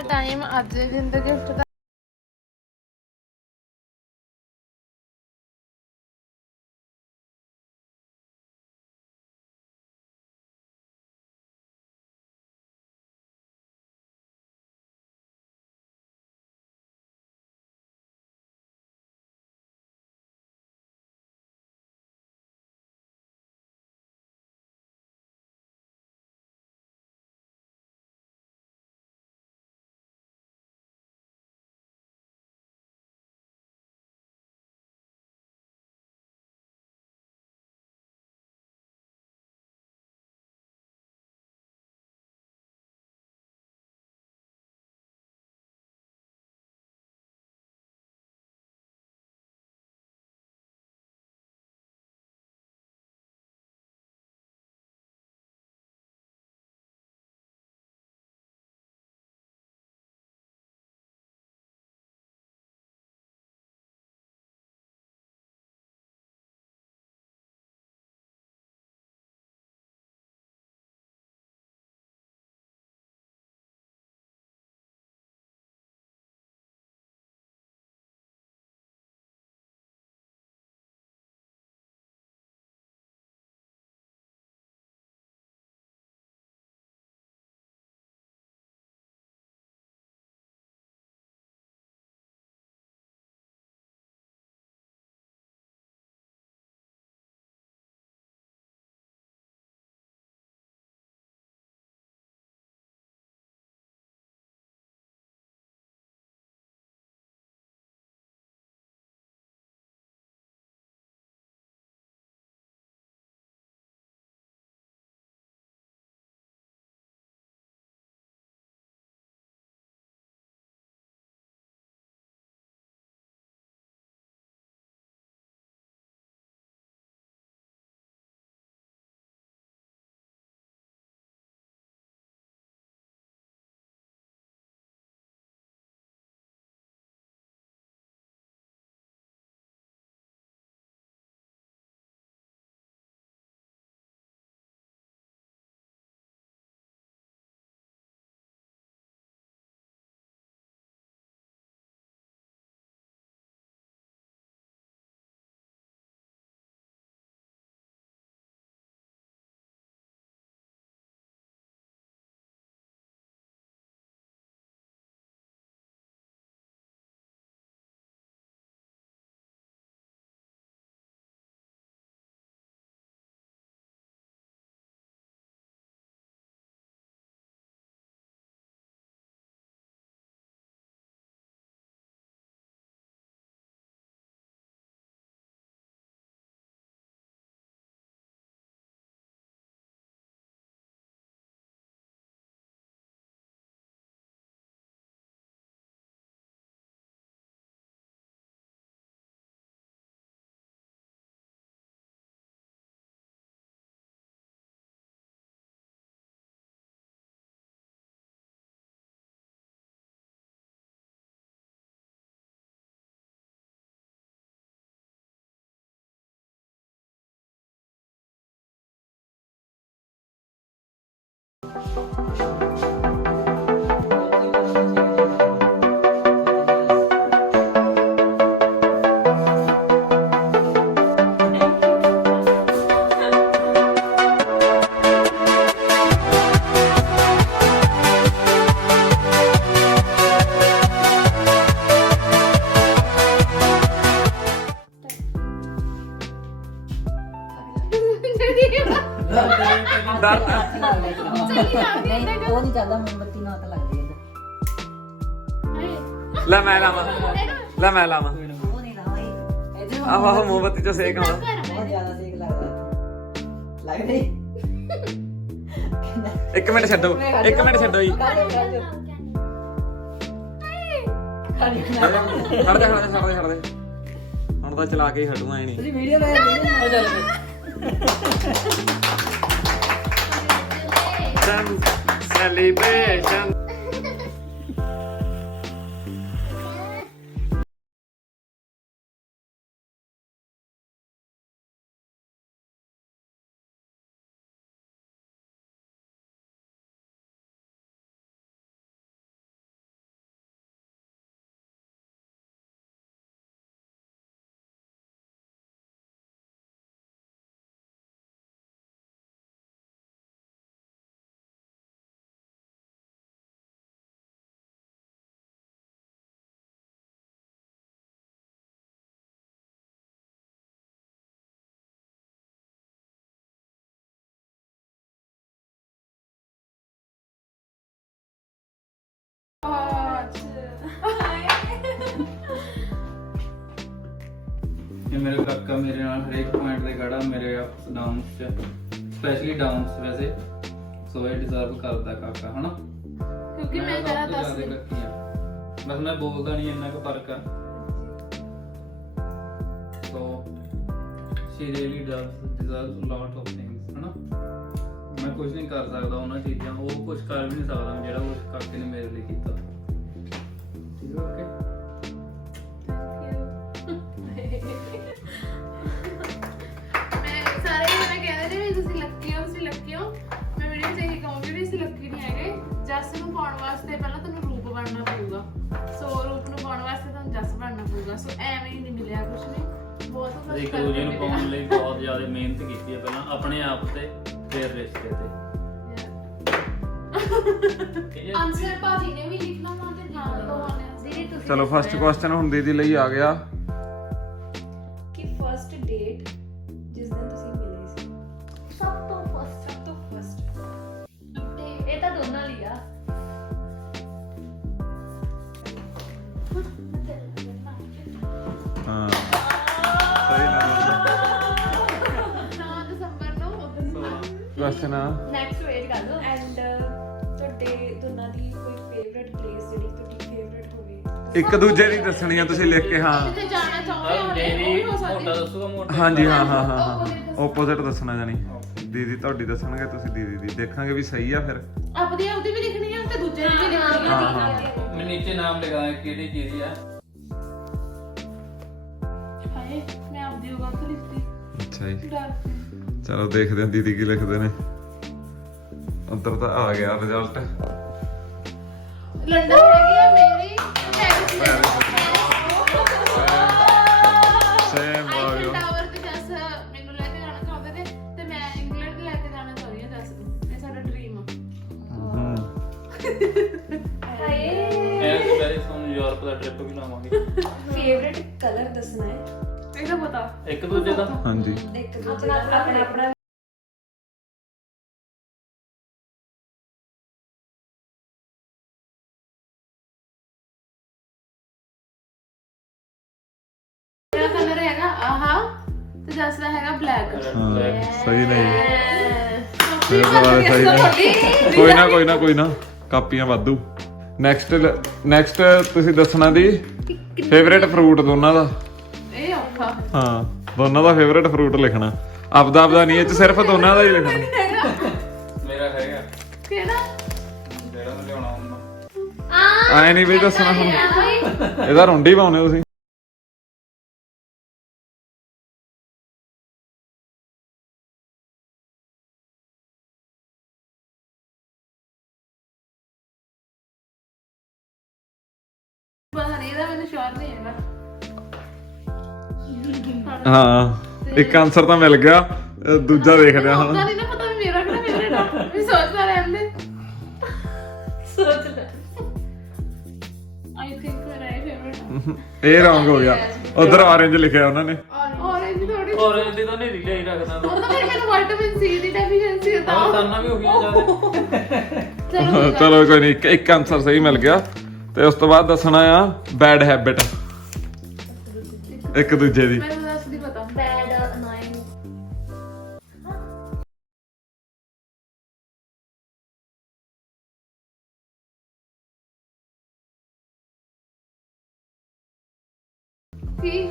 Time ਅੱਜ ਦੇ ਦਿਨ ਦਾ ਗਿਫਟ ਦਾ ਡਰ ਨਹੀਂ ਉਹ ਨਹੀਂ ਚੱਲਦਾ ਮੋਮਬੱਤੀ ਨਾਲ ਤਾਂ ਲੱਗਦੀ ਹੈ। ਲੈ ਮੈਂ ਲਾਵਾਂ। ਲੈ ਮੈਂ ਲਾਵਾਂ। ਉਹ ਨਹੀਂ ਲਾਵਾਈ ਇਹਦੇ ਆਹੋ ਆਹੋ ਮੋਮਬੱਤੀ ਚੋਂ ਸੇਕ ਆਉਣਾ। ਬਹੁਤ ਜ਼ਿਆਦਾ ਸੇਕ ਲੱਗਦਾ ਲੱਗਦੀ ਇੱਕ ਮਿੰਟ ਛੱਡੋ ਇੱਕ ਮਿੰਟ ਛੱਡੋ ਜੀ। ਖੜ ਜਾ ਖੜ ਜਾ ਛੱਡ ਦੇ ਛੱਡ ਦੇ ਹੁਣ ਤਾਂ ਚਲਾ ਕੇ ਹੀ ਹਟੂ ਐ ਨਹੀਂ। ਤੁਸੀਂ ਵੀਡੀਓ ਲੈ ਵੀਡੀਓ ਚੱਲ ซัมซาลิเบ้ซั ਇਹ ਮੇਰੇ ਕਾਕਾ ਮੇਰੇ ਨਾਲ ਹਰੇਕ ਪੁਆਇੰਟ ਤੇ ਖੜਾ ਮੇਰੇ ਅਪਸ ਡਾਊਨਸ ਚ ਸਪੈਸ਼ਲੀ ਡਾਊਨਸ ਵੈਸੇ। ਸੋ ਇਹ ਡਿਜ਼ਰਵ ਕਰਦਾ ਕਾਕਾ ਹਨਾ? ਕਿਉਂਕਿ ਮੈਂ ਕਰਾ ਦੱਸ ਬਸ ਮੈਂ ਬੋਲਦਾ ਨਹੀਂ ਇੰਨਾ ਕੁ ਫ਼ਰਕ ਆ। So she really does deserves lot of things ਹਨਾ? ਮੈਂ ਕੁਝ ਨਹੀਂ ਕਰ ਸਕਦਾ ਉਹਨਾਂ ਚੀਜ਼ਾਂ ਉਹ ਕੁਝ ਕਰ ਵੀ ਨਹੀਂ ਸਕਦਾ ਜਿਹੜਾ ਉਸ ਕਾਕੇ ਨੇ ਮੇਰੇ ਲਈ ਕੀਤਾ। ਠੀਕ ਹੈ ਓਕੇ? ਮੈਂ ਸਾਰੇ ਜਣੇ ਕਹਿੰਦੇ ਨੇ ਵੀ ਤੁਸੀਂ ਲੱਕੀ ਹੋ ਤੁਸੀਂ ਲੱਕੀ ਹੋ। ਮੈਂ ਵੀਡੀਓ 'ਚ ਇਹੀ ਕਹੂੰਗੀ ਵੀ ਅਸੀਂ ਲੱਕੀ ਨਹੀਂ ਹੈਗੇ। ਜੱਸ ਨੂੰ ਪਾਉਣ ਵਾਸਤੇ ਪਹਿਲਾਂ ਤੁਹਾਨੂੰ ਰੂਪ ਬਣਨਾ ਪਊਗਾ। ਸੋ ਰੂਪ ਨੂੰ ਪਾਉਣ ਵਾਸਤੇ ਤੁਹਾਨੂੰ ਜੱਸ ਬਣਨਾ ਪਊਗਾ। ਸੋ ਐਵੇਂ ਹੀ ਨਹੀਂ ਮਿਲਿਆ ਕੁਝ ਨਹੀਂ ਬਹੁਤ ਕੁਝ ਇੱਕ ਦੂਜੇ ਨੂੰ ਪਾਉਣ ਲਈ ਬਹੁਤ ਜ਼ਿਆਦਾ ਮਿਹਨਤ ਕੀਤੀ ਹੈ ਪਹਿਲਾਂ ਆਪਣੇ ਆਪ ਤੇ। ਫਿਰ ਰਿਸ਼ਤੇ ਤੇ ਇਹ ਆਨਸਰ ਭਾਜੀ ਨੇ ਵੀ ਲਿਖਣਾ ਵਾ ਤੇ ਨਾਲ ਲਵਾਉਣਾ ਦੀਦੀ ਤੁਸੀਂ ਚਲੋ ਫਸਟ ਕੁਐਸਚਨ ਹੁਣ ਦੀਦੀ ਲਈ ਆ ਗਿਆ। ਕੁਐਸਚਨ ਆ ਨੈਕਸਟ ਵੇਟ ਕਰ ਲਓ ਐਂਡ ਤੁਹਾਡੇ ਦੋਨਾਂ ਦੀ ਕੋਈ ਫੇਵਰਿਟ ਪਲੇਸ ਜਿਹੜੀ ਤੁਹਾਡੀ ਫੇਵਰਿਟ ਹੋਵੇ ਇੱਕ ਦੂਜੇ ਦੀ ਦੱਸਣੀ ਆ ਤੁਸੀਂ ਲਿਖ ਕੇ ਹਾਂ। ਜਿੱਥੇ ਜਾਣਾ ਚਾਹੁੰਦੇ ਹੋ ਮੇਰੀ ਉਹ ਵੀ ਹੋ ਸਕਦੀ ਮੋਟਾ ਦੱਸੂਗਾ ਮੋਟਾ ਹਾਂਜੀ ਹਾਂ ਹਾਂ ਹਾਂ ਹਾਂ। ਆਪੋਜ਼ਿਟ ਦੱਸਣਾ ਜਾਨੀ ਦੀਦੀ ਤੁਹਾਡੀ ਦੱਸਣਗੇ ਤੁਸੀਂ ਦੀਦੀ ਦੀ। ਦੇਖਾਂਗੇ ਵੀ ਸਹੀ ਆ ਫਿਰ। ਆਪਦੀ ਆਪਦੀ ਵੀ ਲਿਖਣੀ ਹੈ ਤੇ ਦੂਜੇ ਦੀ ਵੀ ਲਿਖਣੀ ਹਾਂ ਹੈ ਹਾਂ। ਮੈਂ ਨੀਚੇ ਨਾਮ ਲਿਖਾਇਆ ਕਿਹੜੀ ਚੀਜ਼ ਆ? ਹਾਏ ਮੈਂ ਆਪਦੀ ਉਹ ਗਲਤ ਲਿਖਤੀ। ਅੱਛਾ ਜੀ। ਡਰ ਚਲੋ ਦੇਖਦੇ ਹਾਂ ਦੀਦੀ ਕੀ ਲਿਖਦੇ ਨੇ। ਅੰਦਰ ਤਾਂ ਆ ਗਿਆ ਰਿਜ਼ਲਟ ਲੰਡਨ ਹੈਗੀ ਆ ਮੇਰੀ। ਪੈਰਿਸ ਸੇਮ ਆ ਗਿਆ। ਟਾਵਰ ਤੇ ਜਸ ਮੈਨੂੰ ਲੈ ਕੇ ਜਾਣਾ ਚਾਹੁੰਦੇ ਨੇ ਤੇ ਮੈਂ ਇੰਗਲੈਂਡ ਲੈ ਕੇ ਜਾਣਾ ਚਾਹੁੰਦੀ ਹਾਂ ਜਸ ਨੂੰ ਇਹ ਸਾਡਾ ਡ੍ਰੀਮ ਆ। ਹਾਏ। ਐਸ ਵੈਰੀ ਸੂਨ ਯੂਰਪ ਦਾ ਟ੍ਰਿਪ ਵੀ ਲਾਵਾਂਗੇ। ਫੇਵਰਿਟ ਕਲਰ ਦੱਸਣਾ ਹੈ। ਇਹਦਾ ਪਤਾ। ਇੱਕ ਦੂਜੇ ਦਾ। ਹਾਂਜੀ। ਇੱਕ ਦੂਜੇ ਦਾ ਆਪਣਾ ਆਪਣਾ ਮੇਰਾ ਕਲਰ ਹੈਗਾ ਆਹਾ ਤੇ ਜਸ ਦਾ ਹੈਗਾ ਬਲੈਕ ਹਾਂ ਸਹੀ ਨਹੀਂ ਮੇਰੇ ਦੁਆਰਾ ਸਹੀ ਨਹੀਂ ਕੋਈ ਨਾ ਕੋਈ ਨਾ ਕੋਈ ਨਾ। ਕਾਪੀਆਂ ਵਾਧੂ। ਨੈਕਸਟ ਨੈਕਸਟ ਤੁਸੀਂ ਦੱਸਣਾ ਦੀ ਫੇਵਰੇਟ ਫਰੂਟ ਦੋਨਾਂ ਦਾ। ਔਖਾ ਹਾਂ ਦੋਨਾਂ ਦਾ ਫੇਵਰੇਟ ਫਰੂਟ ਲਿਖਣਾ। ਆਪਦਾ ਆਪਦਾ ਨਹੀਂ ਇਹ ਚ ਸਿਰਫ ਦੋਨਾਂ ਦਾ ਹੀ ਲਿਖਣਾ। ਮੇਰਾ ਹੈਗਾ। ਕਿਹੜਾ? ਜਿਹੜਾ ਮੈਂ ਲਿਆਉਣਾ ਹੁੰਦਾ। ਐ ਨਹੀਂ ਵੀ ਦੱਸਣਾ ਹੁਣ। ਇਹਦਾ ਰੁੰਡੀ ਪਾਉਨੇ ਤੁਸੀਂ। ਨਹੀਂ ਇਹਦਾ ਮੈਨੂੰ ਸ਼ੋਰ ਨਹੀਂ ਹੈਗਾ। ਹਾਂ ਇੱਕ ਆਨਸਰ ਤਾਂ ਮਿਲ ਗਿਆ ਦੂਜਾ ਦੇਖਦੇ ਹਾਂ ਉਹਦਾ ਹੁਣ। ਨਹੀਂ ਨਾ ਪਤਾ ਵੀ ਮੇਰਾ ਕਿਹੜਾ ਫੇਵਰੇਟ ਆ ਵੀ ਸੋਚਦਾ ਰਹਿੰਦੇ। ਸੋਚ ਲੈ ਆਈ ਥਿੰਕ ਮੇਰਾ ਇਹ ਫੇਵਰੇਟ ਇਹ ਰੌਂਗ ਹੋ ਗਿਆ। ਉਧਰ orange ਲਿਖਿਆ ਉਹਨਾਂ ਨੇ। ਔਰੇਂਜ ਥੋੜੀ ਔਰ ਇਹਦੀ ਤਾਂ ਨਹੀਂ ਰਿਲੇ ਹੀ ਰੱਖਦਾ ਉਹ ਤਾਂ ਫਿਰ ਮੈਨੂੰ ਵਿਟਾਮਿਨ ਸੀ ਦੀ ਡੈਫੀਸ਼ੀਐਂਸੀ ਹੁੰਦਾ ਤਾਂ। ਤਾਨਾ ਵੀ ਹੋ ਗਿਆ ਜ਼ਿਆਦਾ ਚਲੋ ਚਲੋ ਕੋਈ ਨਹੀਂ ਇੱਕ ਇੱਕ ਆਨਸਰ ਸਹੀ ਮਿਲ ਗਿਆ। ਤੇ ਉਸ ਤੋਂ ਬਾਅਦ ਦੱਸਣਾ ਆ ਬੈਡ ਹੈਬਿਟ ਇੱਕ ਦੂਜੇ ਦੀ। ਮੈਨੂੰ ਕੀ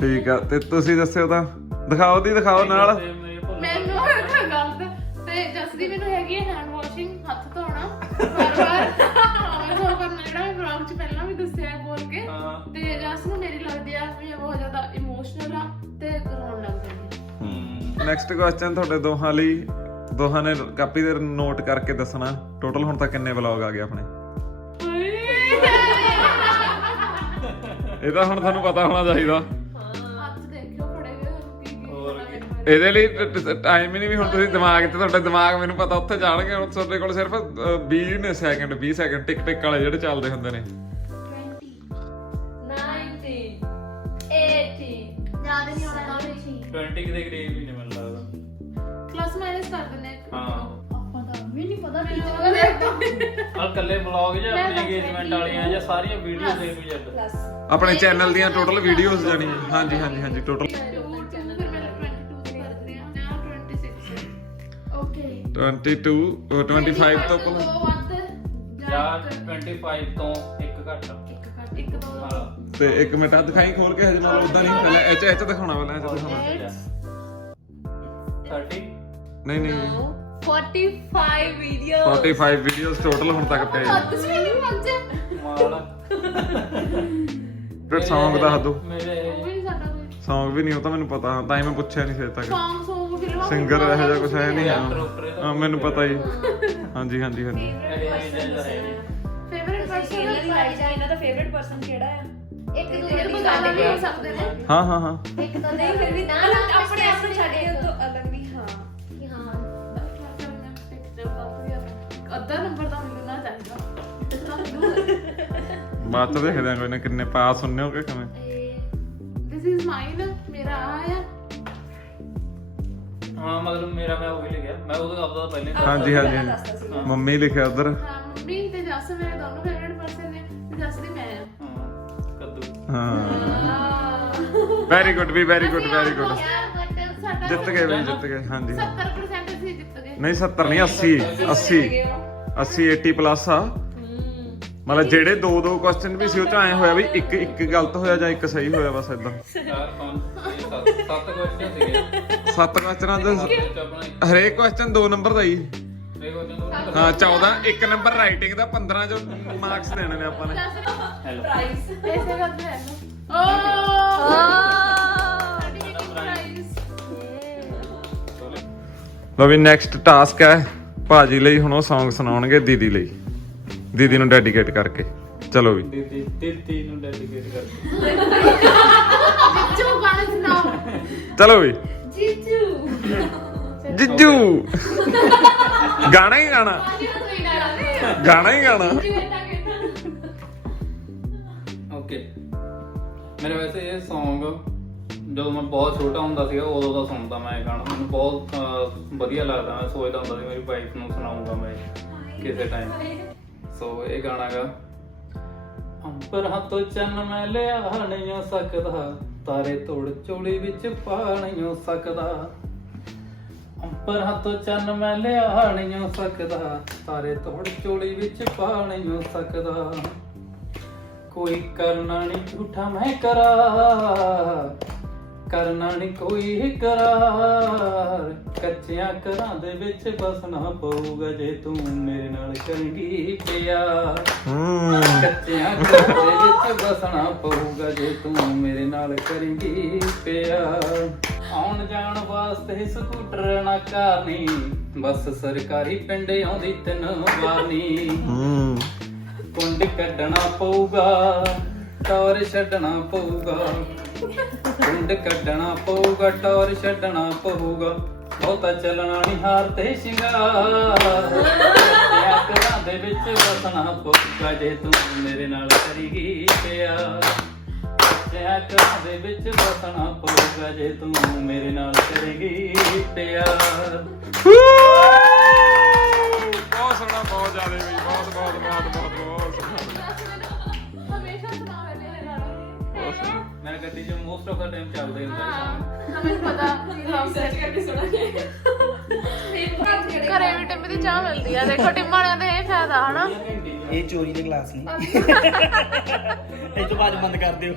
ਠੀਕ ਆ ਤੇ ਤੁਸੀਂ ਦੱਸਿਓ ਤਾਂ। ਦਿਖਾਓ ਦੀ ਦਿਖਾਓ ਨਾਲ। ਮੈਨੂੰ ਹੈਗਾ ਗਲਤ ਤੇ ਜਸਦੀ ਮੈਨੂੰ ਹੈਗੀ ਹੈ ਹੈਂਡ ਵਾਸ਼ਿੰਗ ਹੱਥ ਧੋਣਾ। ਵਾਰ ਵਾਰ। ਮੈਂ ਤੁਹਾਨੂੰ ਕਰਨਾ ਜਿਹੜਾ ਮੈਂ ਵਲੌਗ 'ਚ ਪਹਿਲਾਂ ਵੀ ਦੱਸਿਆ ਹੈ ਬੋਲ ਕੇ ਹਾਂ। ਤੇ ਜਸ ਨੂੰ ਮੇਰੀ ਲੱਗਦੀ ਆ ਵੀ ਇਹ ਬਹੁਤ ਜ਼ਿਆਦਾ ਇਮੋਸ਼ਨਲ ਆ ਤੇ ਰੋਣ ਲੱਗ ਜਾਂਦੀ ਆ। ਨੈਕਸਟ ਕੁਐਸਚਨ ਤੁਹਾਡੇ ਦੋਹਾਂ ਲਈ। ਦੋਹਾਂ ਨੇ ਕਾਪੀ ਤੇ ਨੋਟ ਕਰਕੇ ਦੱਸਣਾ। ਟੋਟਲ ਹੁਣ ਤੱਕ ਕਿੰਨੇ ਵਲੌਗ ਆ ਗਏ ਆਪਣੇ? ਇਹ ਤਾਂ ਹੁਣ ਤੁਹਾਨੂੰ ਪਤਾ ਹੋਣਾ ਚਾਹੀਦਾ। ਹੱਥ ਦੇਖਿਓ ਫੜੇ ਗਏ ਹੁਣ ਕੀ ਕੀ ਪਤਾ। ਮੈਨੂੰ। ਇਹਦੇ ਲਈ ਟਾਈਮ ਹੀ ਨਹੀਂ ਵੀ ਹੁਣ ਤੁਸੀਂ ਦਿਮਾਗ ਤੇ ਤੁਹਾਡੇ ਦਿਮਾਗ ਮੈਨੂੰ ਪਤਾ ਉੱਥੇ ਜਾਣਗੇ ਹੁਣ ਤੁਹਾਡੇ ਕੋਲ ਸਿਰਫ ਅ, 20 ਨੇ ਸੈਕਿੰਡ 20 ਸੈਕਿੰਡ ਟਿਕ ਟਿਕ ਵਾਲੇ ਜਿਹੜੇ ਚੱਲਦੇ ਹੁੰਦੇ ਨੇ। 90 80 ਯਾਦ ਨਹੀਂ ਆਉਣਾ 20 ਦੇ ਕਰੀਬ ਹੀ ਨਹੀਂ ਮੈਨੂੰ ਲੱਗਦਾ। ਪਲੱਸ ਮਾਈਨਸ ਕਰ ਦਿੰਦੇ ਹਾਂ। ਪਤਾ ਵੀ ਨਹੀਂ ਪਤਾ ਦੇਖਦਾ ਆ ਕੱਲੇ ਵਲੌਗ ਜਾਂ ਆਪਣੀ engagement ਵਾਲੀਆਂ ਜਾਂ ਸਾਰੀਆਂ videos A to Z plus ਆਪਣੇ ਚੈਨਲ ਦੀਆਂ ਟੋਟਲ ਵੀਡੀਓਜ਼ ਜਾਣੀ ਹਾਂਜੀ ਹਾਂਜੀ ਹਾਂਜੀ ਟੋਟਲ ਫਿਰ ਮੈਂ 22 ਤੇ ਕਰਦੇ ਆ ਨਾ 26 ਓਕੇ 22 ਉਹ 25 ਤੋਂ ਕੋਲ ਦੋ ਵੱਧ ਜਾਂ ਜਾਂ 25 ਤੋਂ ਇੱਕ ਘੱਟ। ਇੱਕ ਘੱਟ ਇੱਕ ਦੋ। ਹਾਂ। ਤੇ ਇੱਕ ਮਿੰਟ ਆ ਦਿਖਾਈ ਖੋਲ ਕੇ ਹਜੇ ਨਾਲ ਉਦਾਂ ਨਹੀਂ ਪਹਿਲਾਂ ਇਹ ਚ ਇਹ ਚ ਦਿਖਾਉਣਾ ਪਹਿਲਾਂ ਇਹ ਚ ਦਿਖਾਉਣਾ। 30 ਨਹੀਂ ਨਹੀਂ। 45 ਵੀਡੀਓ 45 ਵੀਡੀਓਜ਼ ਟੋਟਲ ਹੁਣ ਤੱਕ ਪਏ। ਹੱਦ ਸੀ ਨਹੀਂ ਪਹੁੰਚੇ ਮਾਲ ਫਿਰ Song ਦੱਸ ਦਿਓ। ਮੇਰੇ ਉਹ ਵੀ ਸਾਡਾ ਕੋਈ। Song ਵੀ ਨਹੀਂ ਉਹ ਤਾਂ ਮੈਨੂੰ ਪਤਾ ਤਾਂ ਹੀ ਮੈਂ ਪੁੱਛਿਆ ਨਹੀਂ ਸੇ ਤੱਕ। Song song ਫਿਲਮਾਂ ਸਿੰਗਰ ਇਹੋ ਜਿਹਾ ਕੁਝ ਹੈ ਨਹੀਂ ਹਾਂ। ਮੈਨੂੰ ਪਤਾ ਹੀ। ਹਾਂਜੀ ਹਾਂਜੀ ਹਾਂਜੀ। ਫੇਵਰਿਟ ਇਹਨਾਂ ਦੀ ਪਰਸਨ ਲਾਈਫ ਦਾ ਇਹਨਾਂ ਦਾ ਫੇਵਰਿਟ ਪਰਸਨ ਕਿਹੜਾ ਆ? ਇੱਕ ਦੂਜੇ ਨੂੰ ਬਦਲਣਾ ਵੀ ਹੋ ਸਕਦੇ ਨੇ। ਹਾਂ ਹਾਂ ਹਾਂ। ਇੱਕ ਤਾਂ ਨਹੀਂ ਫਿਰ ਵੀ ਮਤਲਬ ਆਪਣੇ ਆਪ ਬਾਅਦ ਚ ਦੇਖਦੇ ਹਾਂ ਕੋਈ ਨਾ ਕਿੰਨੇ ਪਾਸ ਹੁੰਨੇ ਹੋ ਕਿ ਕਿਵੇਂ। ਦਿਸ ਇਜ਼ ਮਾਈਨ ਮੇਰਾ ਆ ਆ। ਹਾਂ ਮਤਲਬ ਮੇਰਾ ਮੈਂ ਉਹ ਵੀ ਲਿਖਿਆ। ਮੈਂ ਉਹਦਾ ਆਪਦਾ ਪਹਿਲੇ ਹੀ ਹਾਂਜੀ ਹਾਂਜੀ ਹਾਂਜੀ। ਮੰਮੀ ਲਿਖਿਆ ਉਧਰ। ਹਾਂ ਮੰਮੀ ਤੇ ਜੱਸ ਮੇਰੇ ਦੋਨੋਂ ਫੇਵਰਿਟ ਪਰਸਨ ਨੇ ਤੇ ਜੱਸ ਦੀ ਮੈਂ ਆ। ਹਾਂ ਕੱਦੂ। ਹਾਂ। ਵੈਰੀ ਗੁੱਡ ਵੀ ਵੈਰੀ ਗੁੱਡ ਵੈਰੀ ਗੁੱਡ ਜਿੱਤ ਗਏ ਵੀ ਜਿੱਤ ਗਏ। ਹਾਂਜੀ 70% ਅਸੀਂ ਜਿੱਤ ਗਏ। ਨਹੀਂ 70 ਨਹੀਂ 80 80 80 80 ਪਲੱਸ ਆ। ਮਤਲਬ ਜਿਹੜੇ ਦੋ ਦੋ ਕੁਐਸਚਨ ਵੀ ਸੀ ਉਹ ਚ ਐ ਹੋਇਆ ਵੀ ਇੱਕ ਇੱਕ ਗਲਤ ਹੋਇਆ ਜਾਂ ਇੱਕ ਸਹੀ ਹੋਇਆ ਬਸ ਇਦਾਂ ਸੱਤ। ਸੱਤ ਕੁਐਸਚਨ ਸੀਗੇ। ਸੱਤ ਕੁਐਸਚਨਾਂ ਦੇ ਹਰੇਕ ਕੁਐਸਚਨ ਦੋ ਨੰਬਰ ਦਾ ਹੀ ਹਾਂ 14 ਇੱਕ ਨੰਬਰ ਰਾਈਟਿੰਗ ਦਾ 15 ਜੋ ਮਾਰਕਸ ਦੇਣੇ ਨੇ ਆਪਾਂ ਨੇ। ਹੈਲੋ ਪ੍ਰਾਈਸ ਐਸੇ ਕਰਦੇ ਹੈ ਓ! ਪ੍ਰਾਈਸ ਲੋ ਵੀ ਨੈਕਸਟ ਟਾਸਕ ਹੈ ਭਾਜੀ ਲਈ ਹੁਣ ਉਹ Song ਸੁਣਾਉਣਗੇ ਦੀਦੀ ਲਈ। ਦੀਦੀ ਨੂੰ ਡੈਡੀਕੇਟ ਕਰਕੇ। ਚਲੋ ਵੀ। ਦਿੱਤੀ ਦਿੱਤੀ ਨੂੰ ਡੈਡੀਕੇਟ ਕਰਕੇ। ਜਿੱਜੂ ਗਾਣੇ ਸੁਣਾਓ। ਚਲੋ ਵੀ। ਜਿੱਜੂ। ਜਿੱਜੂ। ਗਾਣਾ ਹੀ ਗਾਣਾ। ਗਾਣਾ ਹੀ ਗਾਣਾ। ਓਕੇ। ਮੇਰੇ ਵੈਸੇ ਇਹ Song ਜਦੋਂ ਮੈਂ ਬਹੁਤ ਛੋਟਾ ਹੁੰਦਾ ਸੀਗਾ ਉਦੋਂ ਦਾ ਸੁਣਦਾ ਮੈਂ ਇਹ ਗਾਣਾ। ਮੈਨੂੰ ਬਹੁਤ ਅਹ, ਵਧੀਆ ਲੱਗਦਾ। ਮੈਂ ਸੋਚਦਾ ਹੁੰਦਾ ਸੀ ਮੇਰੀ ਵਾਈਫ ਨੂੰ ਸੁਣਾਉਂਗਾ ਮੈਂ ਕਿਸੇ ਟਾਈਮ ਸੋ ਇਹ ਗਾਣਾ ਗਾ। ਅੰਬਰ ਹੱਥੋਂ ਚੰਨ ਮੈਂ ਲਿਆ ਨਹੀਂ ਹੋ ਸਕਦਾ। ਤਾਰੇ ਤੋੜ ਚੋਲੀ ਵਿੱਚ ਪਾ ਨਹੀਂ ਹੋ ਸਕਦਾ। ਅੰਬਰ ਹੱਥੋਂ ਚੰਨ ਮੈਂ ਲਿਆ ਨਹੀਂ ਹੋ ਸਕਦਾ। ਤਾਰੇ ਤੋੜ ਚੋਲੀ ਵਿੱਚ ਪਾ ਨਹੀਂ ਹੋ ਸਕਦਾ। ਕੋਈ ਕਰਨਾ ਨਹੀਂ ਝੂਠਾ ਮੈਂ ਕਰਾ। ਕਰਨਾ ਨਹੀਂ ਕੋਈ ਕਰਾਰ। ਕੱਚਿਆਂ ਘਰਾਂ ਦੇ ਵਿੱਚ ਬਸਣਾ ਪਊਗਾ ਜੇ ਤੂੰ ਮੇਰੇ ਨਾਲ ਕਰੇਂਗੀ ਪਿਆਰ। ਹੂੰ। ਕੱਚਿਆਂ ਘਰਾਂ ਦੇ ਵਿੱਚ ਬਸਣਾ ਪਊਗਾ ਜੇ ਤੂੰ ਮੇਰੇ ਨਾਲ ਕਰੇਂਗੀ ਪਿਆਰ। ਆਉਣ ਜਾਣ ਵਾਸਤੇ ਸਕੂਟਰ ਨਾ ਕਰਨੀ। ਬਸ ਸਰਕਾਰੀ ਪਿੰਡ ਆਉਂਦੀ ਤਿੰਨ ਵਾਰ ਨੀ ਹੂੰ। ਕੁੰਡ ਕੱਢਣਾ ਪਊਗਾ ਟੌਰ ਛੱਡਣਾ ਪਊਗਾ। ਕੁੰਡ ਕੱਢਣਾ ਪਊਗਾ, ਟੌਰ ਛੱਡਣਾ ਪਊਗਾ। ਬਹੁਤਾ ਚੱਲਣਾ ਨਹੀਂ ਹਾਰ ਤੇ ਸ਼ਿੰਗਾਰ। ਤੇ ਦੇ ਵਿੱਚ ਵਸਣਾ ਪਊਗਾ ਜੇ ਤੂੰ ਮੇਰੇ ਨਾਲ ਕਰੀਗੀ ਪਿਆਰ। ਤੇ ਦੇ ਵਿੱਚ ਵਸਣਾ ਪਊਗਾ ਜੇ ਤੂੰ ਮੇਰੇ ਨਾਲ ਕਰੇਗੀ ਪਿਆਰ। ਬਹੁਤ ਸੋਹਣਾ, ਬਹੁਤ ਜ਼ਿਆਦਾ ਵੀ, ਬਹੁਤ ਬਹੁਤ ਬਹੁਤ ਬਹੁਤ ਬਹੁਤ ਗੱਡੀ 'ਚ ਮੋਸਟ ਆਫ ਦਾ ਟਾਈਮ ਚੱਲਦਾ ਹੀ ਹੁੰਦਾ ਹੈ ਹਾਂ ਮੈਨੂੰ ਪਤਾ ਲਵ ਸੈਟ ਕਰਕੇ ਸੁਣਾਂਗੇ। ਘਰੇ ਵੀ ਟਿੰਮ ਦੀ ਚਾਹ ਮਿਲਦੀ ਆ ਦੇਖੋ ਟਿੰਮ ਵਾਲਿਆਂ ਦਾ ਇਹ ਫਾਇਦਾ ਹਨਾ? ਇਹ ਚੋਰੀ ਦੇ ਗਲਾਸ ਨਹੀਂ। ਇਹ ਤੋਂ ਬਾਅਦ ਬੰਦ ਕਰ ਦਿਓ।